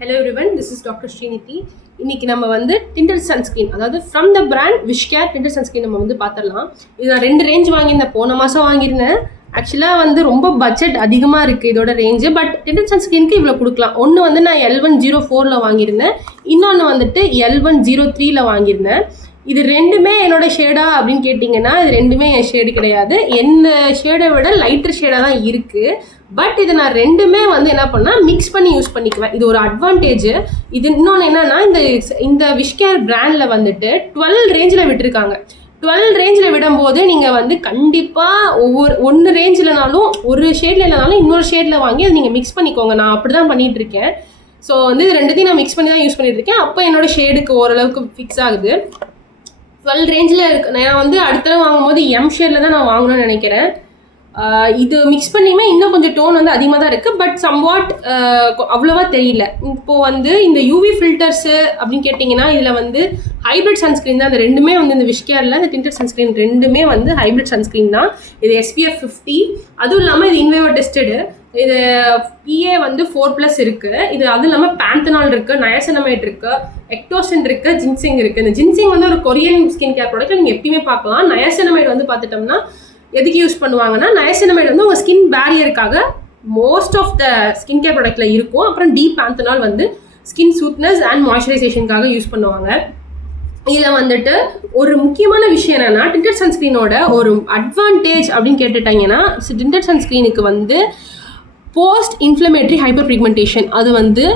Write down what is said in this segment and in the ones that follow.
Hello everyone, this is Dr. Srinidhi. இன்னைக்கு நம்ம வந்து டிண்டர் சன்ஸ்கிரீன், அதாவது from the brand wish-care Tinder sunscreen நம்ம வந்து பார்த்துடலாம். இது நான் 2 ரேஞ்ச் வாங்கியிருந்தேன், போன மாதம் வாங்கியிருந்தேன். ஆக்சுவலாக வந்து ரொம்ப பட்ஜெட் அதிகமாக இருக்குது இதோட ரேஞ்சு. பட் டிண்டர் சன்ஸ்கிரீனுக்கு இவ்வளோ கொடுக்கலாம். ஒன்று வந்து நான் L104 வாங்கியிருந்தேன், இன்னொன்று வந்துட்டு L103 வாங்கியிருந்தேன். இது ரெண்டுமே என்னோட ஷேடா அப்படின்னு கேட்டிங்கன்னா இது ரெண்டுமே என் ஷேடு கிடையாது. என்ன ஷேடை விட லைட்டர் ஷேடாக தான் இருக்குது. பட் இது நான் ரெண்டுமே வந்து என்ன பண்ணால் மிக்ஸ் பண்ணி யூஸ் பண்ணிக்குவேன். இது ஒரு அட்வான்டேஜ். இது இன்னொன்று என்னென்னா இந்த விஷ்-கேர் பிராண்டில் வந்துட்டு 12 ரேஞ்சில் விட்டுருக்காங்க. 12 ரேஞ்சில் விடும்போது நீங்கள் வந்து கண்டிப்பாக ஒன்று ரேஞ்சில்னாலும் ஒரு ஷேடில் இல்லைனாலும் இன்னொரு ஷேடில் வாங்கி அதை நீங்கள் மிக்ஸ் பண்ணிக்கோங்க. நான் அப்படி தான் பண்ணிகிட்ருக்கேன். ஸோ வந்து இது ரெண்டுத்தையும் நான் மிக்ஸ் பண்ணி தான் யூஸ் பண்ணிகிட்ருக்கேன். அப்போ என்னோட ஷேடுக்கு ஓரளவுக்கு ஃபிக்ஸ் ஆகுது. 12 ரேஞ்சில் இருக்கு. நான் வந்து அடுத்த வாங்கும்போது ஷேடில் தான் நான் வாங்கணும்னு நினைக்கிறேன். இது மிக்ஸ் பண்ணியுமே இன்னும் கொஞ்சம் டோன் வந்து அதிகமாக தான் இருக்குது. பட் சம்வாட் அவ்வளோவா தெரியல. இப்போது வந்து இந்த யூவி ஃபில்டர்ஸு அப்படின்னு கேட்டிங்கன்னா இதில் வந்து ஹைப்ரிட் சன்ஸ்க்ரீன் தான். அந்த ரெண்டுமே வந்து இந்த விஷ்-கேரில் இந்த டிண்டர் சன்ஸ்க்ரீன் ரெண்டுமே வந்து ஹைப்ரிட் சன்ஸ்க்ரீன் தான். இது SPF 50, அதுவும் இல்லாமல் இது இன்வைவோ டெஸ்டடு. இது PA வந்து 4+ இருக்குது. இது அதுவும் இல்லாமல் பேந்தனால் இருக்குது, நயசனமைட் இருக்குது, எக்டோசின் இருக்குது, ஜின்சிங் இருக்குது. இந்த ஜின்சிங் வந்து ஒரு கொரியன் ஸ்கின் கேர் ப்ராடக்ட் நீங்கள் எப்பயுமே பார்க்கலாம். நயசனமைட் வந்து பார்த்துட்டோம்னா எதுக்கு யூஸ் பண்ணுவாங்கன்னா, நயசனமைட் வந்து உங்கள் ஸ்கின் பேரியருக்காக most of the skin care ப்ராடக்ட்டில் இருக்கும். அப்புறம் பேந்தனால் வந்து ஸ்கின் சூட்னஸ் அண்ட் மாய்ஸ்சரைசேஷனுக்காக யூஸ் பண்ணுவாங்க. இதில் வந்துட்டு ஒரு முக்கியமான விஷயம் என்னென்னா, டிண்டர் சன்ஸ்க்ரீனோட ஒரு அட்வான்டேஜ் அப்படின்னு கேட்டுட்டாங்கன்னா, டிண்டர் சன்ஸ்க்ரீனுக்கு வந்து போஸ்ட் இன்ஃப்ளமேட்டரி ஹைப்பர் பிக்மெண்டேஷன் அது வந்து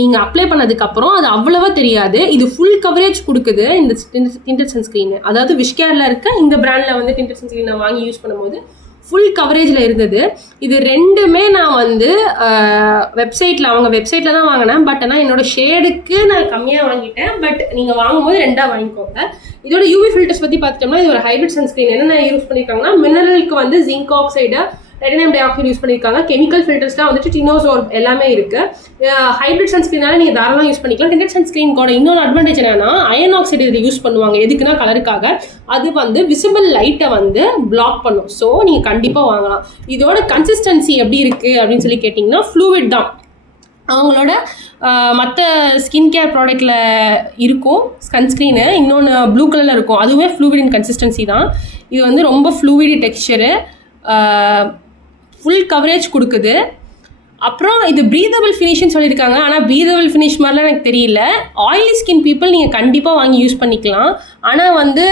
நீங்கள் அப்ளை பண்ணதுக்கப்புறம் அது அவ்வளோவா தெரியாது. இது ஃபுல் கவரேஜ் கொடுக்குது இந்த டிண்டர் சன்ஸ்க்ரீன். அதாவது விஷ்-கேரில் இருக்க இந்த பிராண்டில் வந்து டிண்டர் சன்ஸ்க்ரீன் நான் வாங்கி யூஸ் பண்ணும்போது ஃபுல் கவரேஜில் இருந்தது. இது ரெண்டுமே நான் வந்து அவங்க வெப்சைட்டில் தான் வாங்கினேன். பட் ஆனால் என்னோடய ஷேடுக்கு நான் கம்மியாக வாங்கிட்டேன். பட் நீங்கள் வாங்கும்போது 2 வாங்கிக்கோங்க. இதோட யூவி ஃபில்டர்ஸ் பற்றி பார்த்துட்டோம்னா இது ஒரு ஹைப்ரிட் சன்ஸ்க்ரீன். என்னென்ன யூஸ் பண்ணியிருக்காங்கன்னா, மினரலுக்கு வந்து zinc oxide, titanium di oxide use பண்ணியிருக்காங்க. கெமிக்கல் ஃபில்டர்ஸ்லாம் வந்துட்டு டினோசோர் எல்லாமே இருக்குது. ஹைப்ரிட் சன்ஸ்க்ரீனால நீங்கள் தாராளமாக யூஸ் பண்ணிக்கலாம். டிண்டர் சன்ஸ்க்ரீனோட இன்னொரு அட்வான்டேஜ் என்னன்னா, அயன் ஆக்சைடு இதில் யூஸ் பண்ணுவாங்க. எதுக்குன்னா கலருக்காக. அது வந்து விசிபிள் லைட்டை வந்து பிளாக் பண்ணும். ஸோ நீங்கள் கண்டிப்பாக வாங்கலாம். இதோட கன்சிஸ்டன்சி எப்படி இருக்குது அப்படின்னு சொல்லி கேட்டிங்கன்னா, ஃப்ளூவிட் தான். அவங்களோட மற்ற ஸ்கின் கேர் ப்ராடக்டில் இருக்கும் சன்ஸ்க்ரீனு, இன்னொன்று ப்ளூ கலரில் இருக்கும். அதுவுமே ஃப்ளூவிட் கன்சிஸ்டன்சி தான். இது வந்து ரொம்ப ஃப்ளூவிட் டெக்ஸ்சரு, ஃபுல் கவரேஜ் கொடுக்குது. அப்புறம் இது ப்ரீதபிள் ஃபினிஷ்னு சொல்லியிருக்காங்க. ஆனால் ப்ரீதபிள் ஃபினிஷ் மாதிரிலாம் எனக்கு தெரியல. ஆயிலி ஸ்கின் பீப்புள் நீங்கள் கண்டிப்பாக வாங்கி யூஸ் பண்ணிக்கலாம். ஆனால் வந்து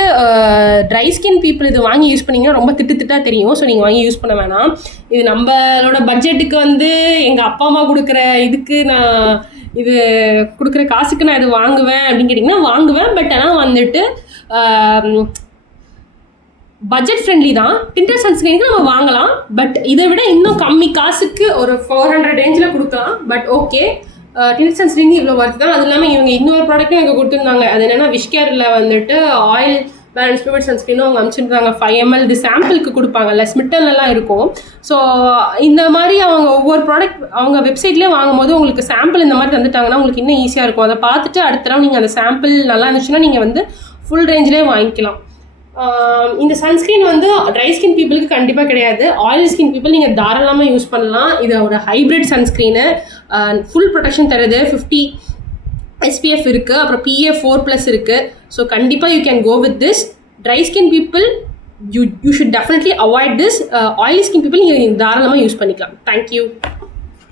ட்ரை ஸ்கின் பீப்புள் இது வாங்கி யூஸ் பண்ணிங்கன்னா ரொம்ப திட்டாக தெரியும். ஸோ நீங்கள் வாங்கி யூஸ் பண்ண வேணாம். இது நம்மளோட பட்ஜெட்டுக்கு வந்து எங்கள் அப்பா அம்மா கொடுக்குற இதுக்கு நான் இது கொடுக்குற காசுக்கு நான் இது வாங்குவேன் அப்படின்னு கேட்டிங்கன்னா வாங்குவேன். பட் ஆனால் வந்துட்டு பட்ஜெட் ஃப்ரெண்ட்லி தான். டிண்டர் சன்ஸ்க்ரீனுக்கு நம்ம வாங்கலாம். பட் இதை விட இன்னும் கம்மி காசுக்கு ஒரு 400 ரேஞ்சில் கொடுக்கலாம். பட் ஓகே, டிண்டர் சன்ஸ்க்ரீன் இவ்வளோ ஒர்த் தான். அது இல்லாமல் இவங்க இன்னொரு ப்ராடக்ட்டும் எனக்கு கொடுத்துருந்தாங்க. அது என்னென்னா விஷ்-கேரில் வந்துட்டு ஆயில் பேலன்ஸ் ஃப்ளூவிட் சன்ஸ்க்ரீனும் அவங்க அனுப்பிச்சிருந்தாங்க. 5 ml இது சாம்பிளுக்கு கொடுப்பாங்கல்ல, ஸ்மிட்டன்லாம் இருக்கும். ஸோ இந்த மாதிரி அவங்க ஒவ்வொரு ப்ராடக்ட் அவங்க வெப்சைட்லேயே வாங்கும்போது உங்களுக்கு சாம்பிள் இந்த மாதிரி தந்துட்டாங்கன்னா உங்களுக்கு இன்னும் ஈஸியாக இருக்கும். அதை பார்த்துட்டு அடுத்த தடவை நீங்கள் அந்த சாம்பிள் நல்லா இருந்துச்சுன்னா நீங்கள் வந்து ஃபுல் ரேஞ்சிலே வாங்கிக்கலாம். இந்த சன்ஸ்க்ரீன் வந்து ட்ரை ஸ்கின் பீப்புளுக்கு கண்டிப்பாக கிடையாது. ஆயில் ஸ்கின் பீப்புள் நீங்கள் தாராளமாக யூஸ் பண்ணலாம். இது ஒரு ஹைப்ரிட் சன்ஸ்க்ரீனு, ஃபுல் ப்ரொடெக்ஷன் தருது. 50 SPF இருக்குது, அப்புறம் PA 4+ இருக்குது. ஸோ கண்டிப்பாக you can go with this. Dry skin people you should definitely avoid this. Oily skin people நீங்கள் தாராளமாக யூஸ் பண்ணிக்கலாம். தேங்க்யூ.